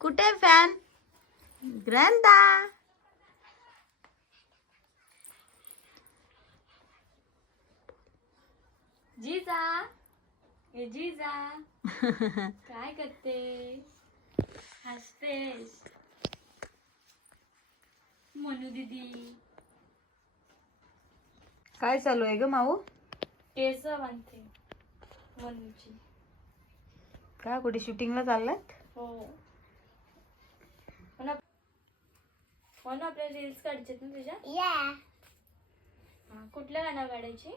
कुठे फॅन? ग्रंथा जीजा ए जीजा काय करते? हसतेस मनू दीदी. काय चालू आहे ग माऊ? केस बांधते मनूची. काय कुठे शूटिंगला चाललात? हो म्हणून आपल्या रील्स काढायचे ना तुझ्या. हा, कुठल्या गाणं काढायची?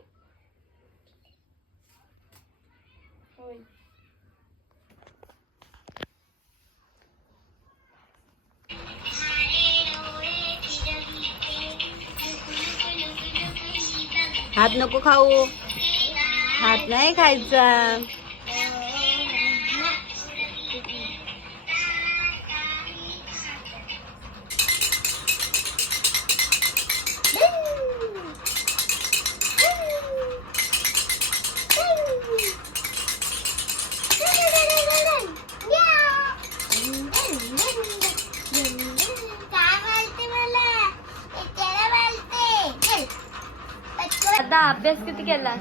होय. हात नको खाऊ. हात नाही खायचा. आता अभ्यास किती केलास?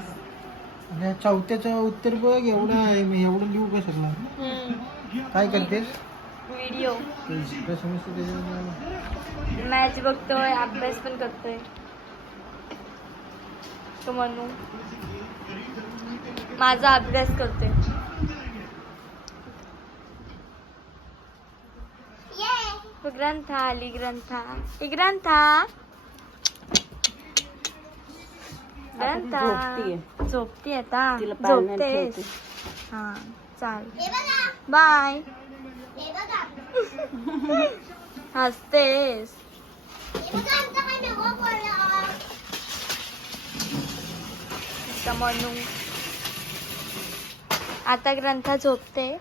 चौथ्याचं उत्तर बघ एवढं आहे. मी एवढं लिहू का सगळं? काय करतेस? व्हिडिओ काय समजते त्याच्यामध्ये? मॅच बघतोय, अभ्यास पण करतोय. तो म्हणू माझा अभ्यास करतोय. ग्रंथा आली. ग्रंथा ग्रंथा झोपती आता. झोपतेस? हा चाल बाय. हसतेस. म्हणू आता ग्रंथा झोपते.